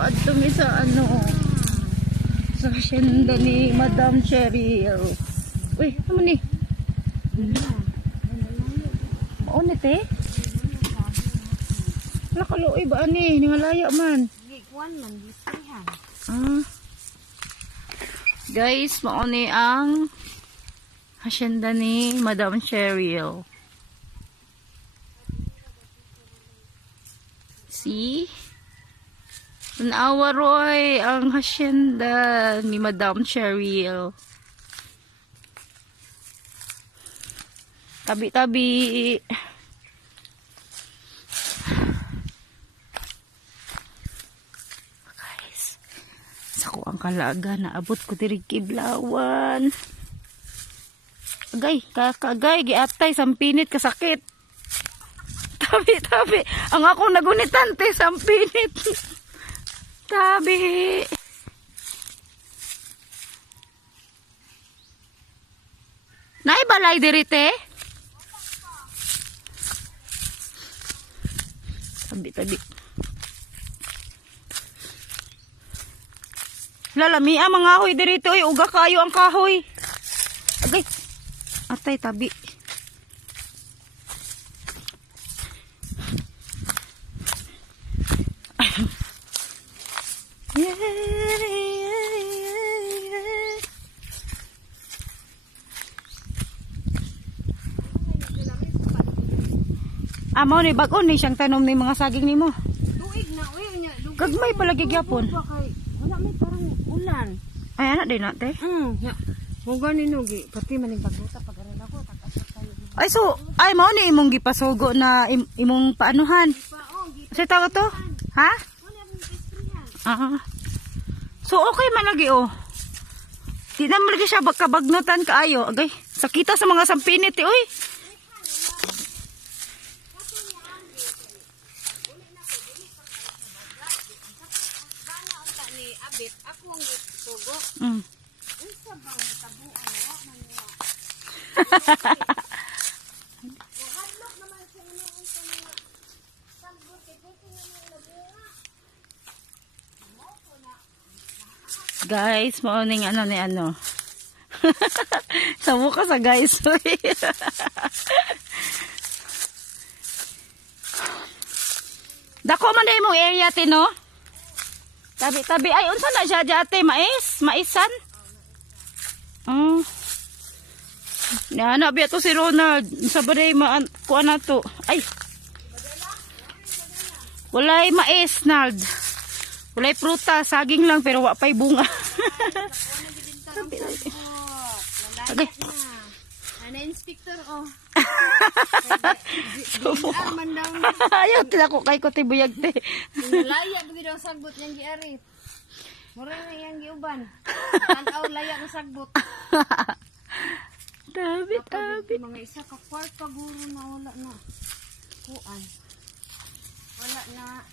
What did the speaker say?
adto mi sa ano, sa hacienda ni Madam Cheryl. Uy, ano ni? Maunit eh. Nakaluoy ba ani? Ningalaya man. Gikuan man, gisihan. Guys, mauni ang hacienda ni Madam Cheryl. See? Tanawa Roy ang hacienda ni Madam Cheryl. Tabi-tabi. Guys, sako ang kalaga na abot ko diri Kiblawan. Agay, kakagay giatay sampinit kasakit. Tabi-tabi. Ang ako nagunitan te sampinit. Tabi. Naibalay diri te? Tabi-tabi. Lalami ang mga kahoy diri te. Uga kayo ang kahoy. Agay. Atay tabi. Amo ni bag-on ni siyang tanom ni mga saging nimo. Tuig na uy nya. Gagmay palagi gyapon. Wala may parang ulan. Ay ana din nate. Ya. Huwag ni nugi pati maning pagbuta pag aron ako takasok tayo. Ay so ay mao ni imong gipasugo na imong paanuhan. Sa tawo to? Ha? So okay man lagi oh. Di na mo lagi siya kabagnutan kaayo. Agay, sakita sa mga sampinit oy. Ako ang sugo. Unsa bang tabuan wa man niya. Hadlok naman sa mga unsa niya. Sagbot kay gusto niya nabunga. Guys, morning ano ni ano. Sa mukha sa guys. Dako man day mong area tino. Tabi-tabi ay unsa na siya dati maisan. Na biya to si Ronald sa baday kuan nato. Ay. Walay mais nald. Walay pruta, saging lang pero wa pay bunga. Okay. Ana inspector oh. Ayaw tinako kay ko tibuyag te. Laya bagi daw sagbot yang giari. Mura na yang giuban. Tanaw laya ng sagbot. Tabi. Mga isa ka kwarta guro na wala na. Kuan. Wala na